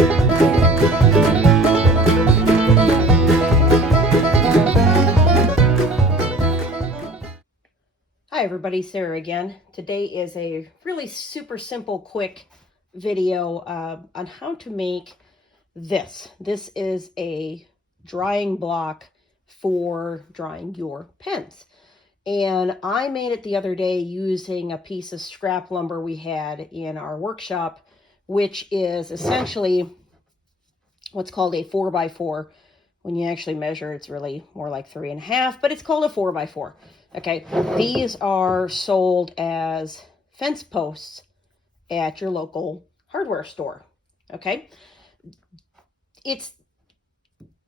Hi everybody, Sarah again. Today is a really super simple, quick video on how to make this. This is a drying block for drying your pens. And I made it the other day using a piece of scrap lumber we had in our workshop, which is essentially what's called a 4x4. When you actually measure, it's really more like 3.5, but it's called a 4x4. Okay, these are sold as fence posts at your local hardware store. Okay, it's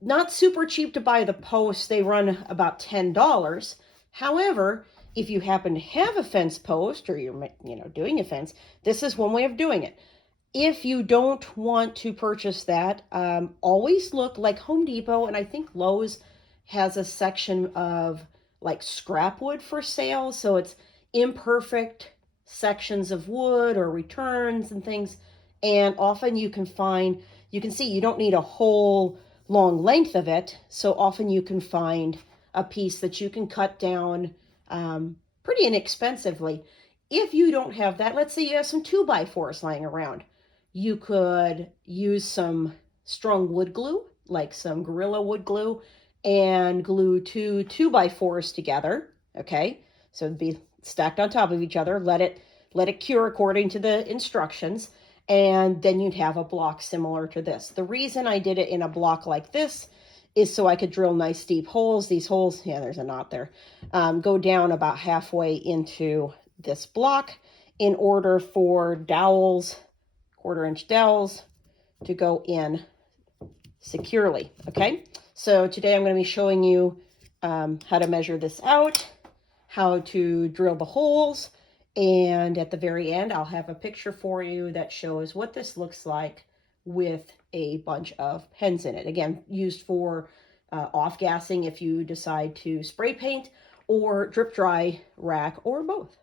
not super cheap to buy the posts. They run about $10. However, if you happen to have a fence post or you're doing a fence, this is one way of doing it. If you don't want to purchase that, always look like Home Depot, and I think Lowe's has a section of like scrap wood for sale. So it's imperfect sections of wood or returns and things. And often you can see you don't need a whole long length of it. So often you can find a piece that you can cut down pretty inexpensively. If you don't have that, let's say you have some 2x4s lying around. You could use some strong wood glue, like some Gorilla wood glue, and glue two 2x4s together. Okay, so it'd be stacked on top of each other. Let it cure according to the instructions, and then you'd have a block similar to this. The reason I did it in a block like this is so I could drill nice deep holes. These holes, yeah, there's a knot there, go down about halfway into this block in order for dowels, 1/4-inch dowels, to go in securely. Okay, so today I'm going to be showing you how to measure this out, how to drill the holes, and at the very end I'll have a picture for you that shows what this looks like with a bunch of pens in it. Again, used for off-gassing if you decide to spray paint, or drip dry rack, or both.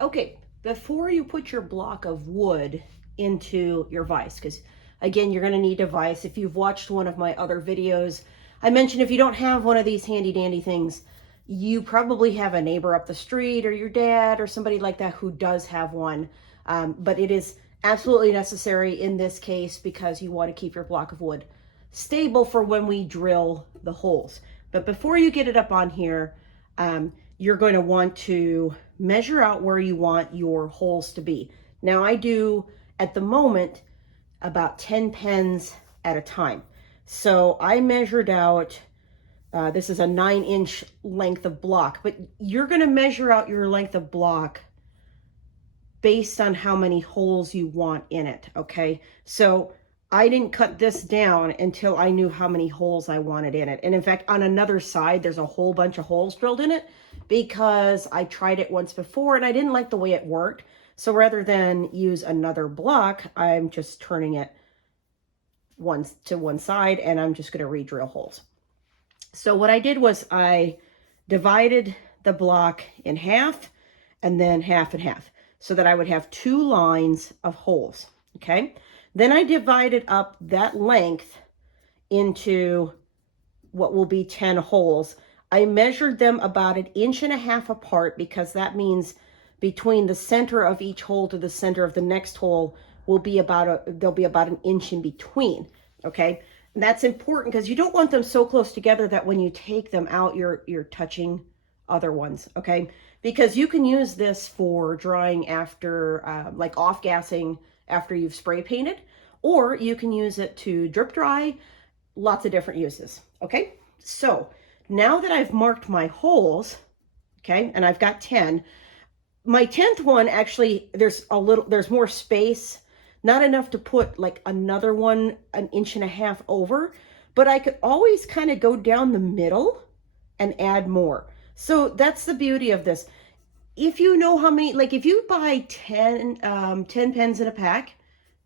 Okay, before you put your block of wood into your vise, because again, you're going to need a vise. If you've watched one of my other videos, I mentioned if you don't have one of these handy dandy things, you probably have a neighbor up the street or your dad or somebody like that who does have one. But it is absolutely necessary in this case because you want to keep your block of wood stable for when we drill the holes. But before you get it up on here, you're going to want to measure out where you want your holes to be. Now I do, at the moment, about 10 pens at a time. So I measured out, this is a 9-inch length of block, but you're going to measure out your length of block based on how many holes you want in it, okay? So I didn't cut this down until I knew how many holes I wanted in it. And in fact, on another side, there's a whole bunch of holes drilled in it because I tried it once before and I didn't like the way it worked. So rather than use another block, I'm just turning it to one side and I'm just going to re-drill holes. So what I did was I divided the block in half and then half and half so that I would have 2 lines of holes. Okay. Then I divided up that length into what will be 10 holes. I measured them about 1.5 inches apart because that means between the center of each hole to the center of the next hole will be there'll be about 1 inch in between. Okay, and that's important because you don't want them so close together that when you take them out, you're touching other ones. Okay, because you can use this for drying after, like off-gassing after you've spray painted, or you can use it to drip dry. Lots of different uses. Okay, so now that I've marked my holes, okay, and I've got 10. My 10th one, actually, there's more space, not enough to put like another one 1.5 inches over, but I could always kind of go down the middle and add more. So that's the beauty of this. If you know how many, like if you buy 10 pens in a pack,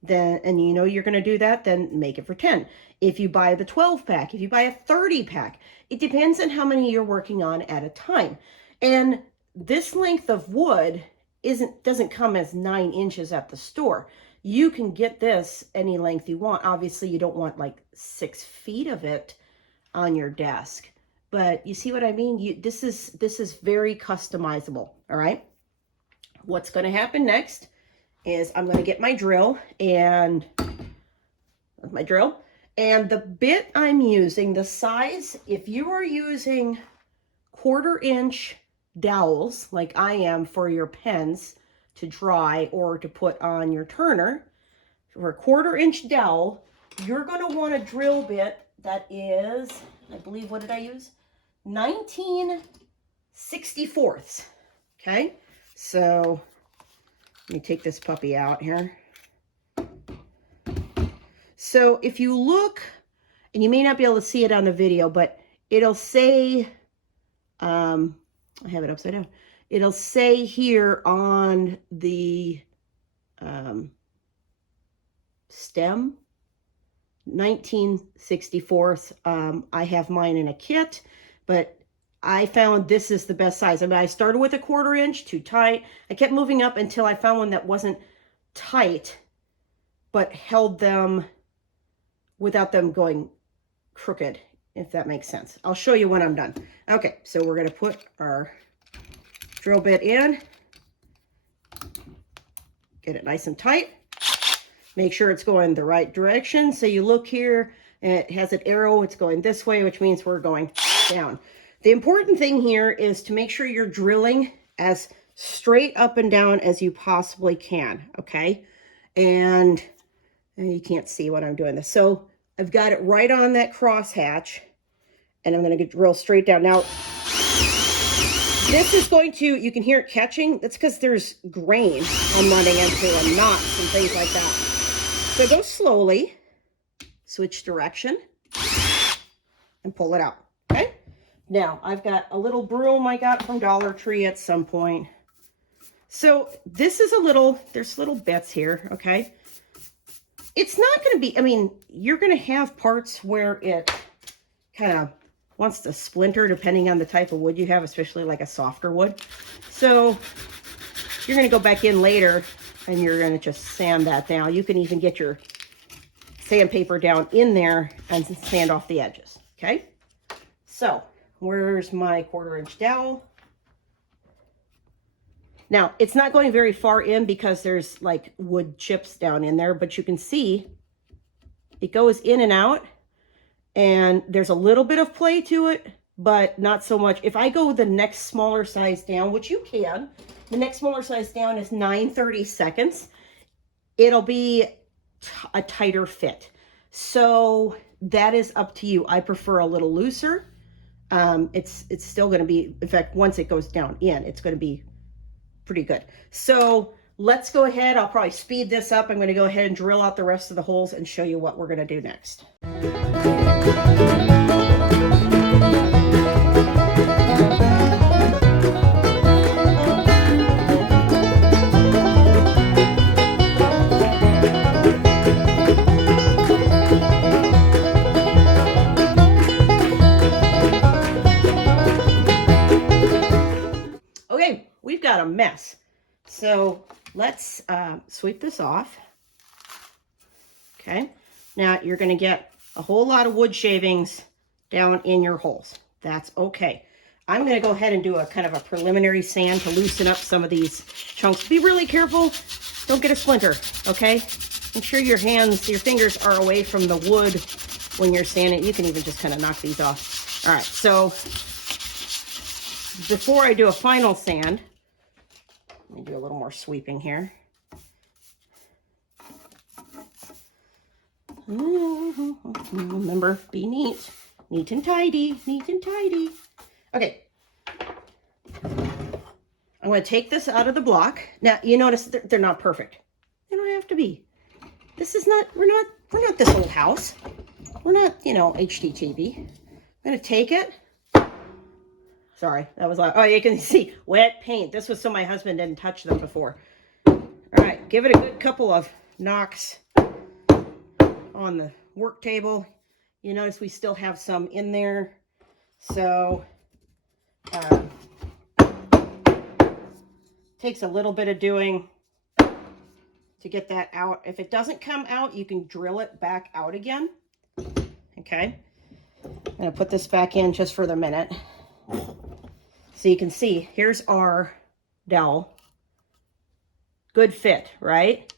then, and you know you're going to do that, then make it for 10. If you buy the 12 pack, if you buy a 30 pack, it depends on how many you're working on at a time. And this length of wood doesn't come as 9 inches at the store. You can get this any length you want. Obviously, you don't want like 6 feet of it on your desk, but you see what I mean? This is very customizable, all right? What's going to happen next is I'm going to get my drill and the bit I'm using, the size, if you are using 1/4 inch dowels like I am for your pens to dry or to put on your turner, for a 1/4 inch dowel, you're going to want a drill bit that is, I believe, what did I use? 19/64. Okay, so let me take this puppy out here. So if you look, and you may not be able to see it on the video, but it'll say, I have it upside down. It'll say here on the stem, 19/64. I have mine in a kit, but I found this is the best size. I mean, I started with a 1/4 inch, too tight. I kept moving up until I found one that wasn't tight, but held them without them going crooked, if that makes sense. I'll show you when I'm done. Okay, so we're going to put our drill bit in. Get it nice and tight. Make sure it's going the right direction. So you look here, and it has an arrow. It's going this way, which means we're going down. The important thing here is to make sure you're drilling as straight up and down as you possibly can, okay? And you can't see what I'm doing this. So I've got it right on that crosshatch, and I'm going to drill straight down. Now, this is going to, you can hear it catching. That's because there's grain I'm running into and knots and things like that. So go slowly, switch direction, and pull it out, okay? Now, I've got a little broom I got from Dollar Tree at some point. So this is there's little bits here, okay? It's not going to be, I mean, you're going to have parts where it kind of wants to splinter depending on the type of wood you have, especially like a softer wood. So you're going to go back in later and you're going to just sand that down. You can even get your sandpaper down in there and sand off the edges, okay? So where's my 1/4 inch dowel? Now, it's not going very far in because there's like wood chips down in there, but you can see it goes in and out, and there's a little bit of play to it, but not so much. If I go the next smaller size down, which you can, the next smaller size down is 9/32. It'll be a tighter fit. So that is up to you. I prefer a little looser. It's still going to be, in fact, once it goes down in, it's going to be pretty good. So let's go ahead. I'll probably speed this up. I'm going to go ahead and drill out the rest of the holes and show you what we're going to do next. Okay, we've got a mess. So let's sweep this off. Okay, now you're going to get a whole lot of wood shavings down in your holes. That's okay. I'm going to go ahead and do a kind of a preliminary sand to loosen up some of these chunks. Be really careful. Don't get a splinter, okay? Make sure your fingers are away from the wood when you're sanding. You can even just kind of knock these off. All right, so before I do a final sand, let me do a little more sweeping here. Remember, be neat. Neat and tidy. Neat and tidy. Okay. I'm going to take this out of the block. Now, you notice they're not perfect. They don't have to be. This is not, we're not this old house. We're not, HDTV. I'm going to take it. Sorry, that was like, oh, you can see wet paint. This was so my husband didn't touch them before. All right, give it a good couple of knocks on the work table. You notice we still have some in there. So, takes a little bit of doing. to get that out. If it doesn't come out, you can drill it back out again. Okay. I'm going to put this back in just for the minute. So you can see, here's our dowel. Good fit, right?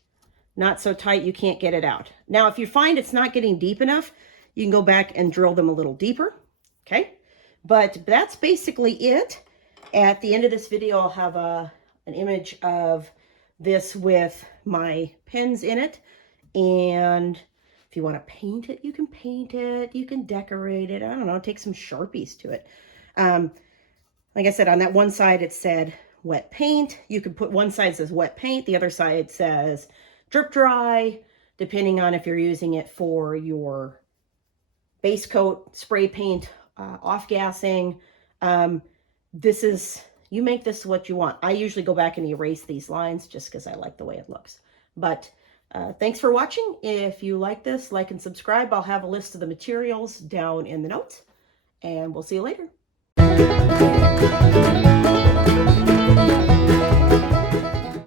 Not so tight you can't get it out. Now, if you find it's not getting deep enough, you can go back and drill them a little deeper. Okay. But that's basically it. At the end of this video, I'll have an image of this with my pins in it. And if you want to paint it, you can paint it. You can decorate it. I don't know, take some Sharpies to it. Like I said, on that one side, it said wet paint. You could put one side says wet paint. The other side says drip dry, depending on if you're using it for your base coat, spray paint, off-gassing. This is, you make this what you want. I usually go back and erase these lines just because I like the way it looks. But thanks for watching. If you like this, like and subscribe. I'll have a list of the materials down in the notes. And we'll see you later.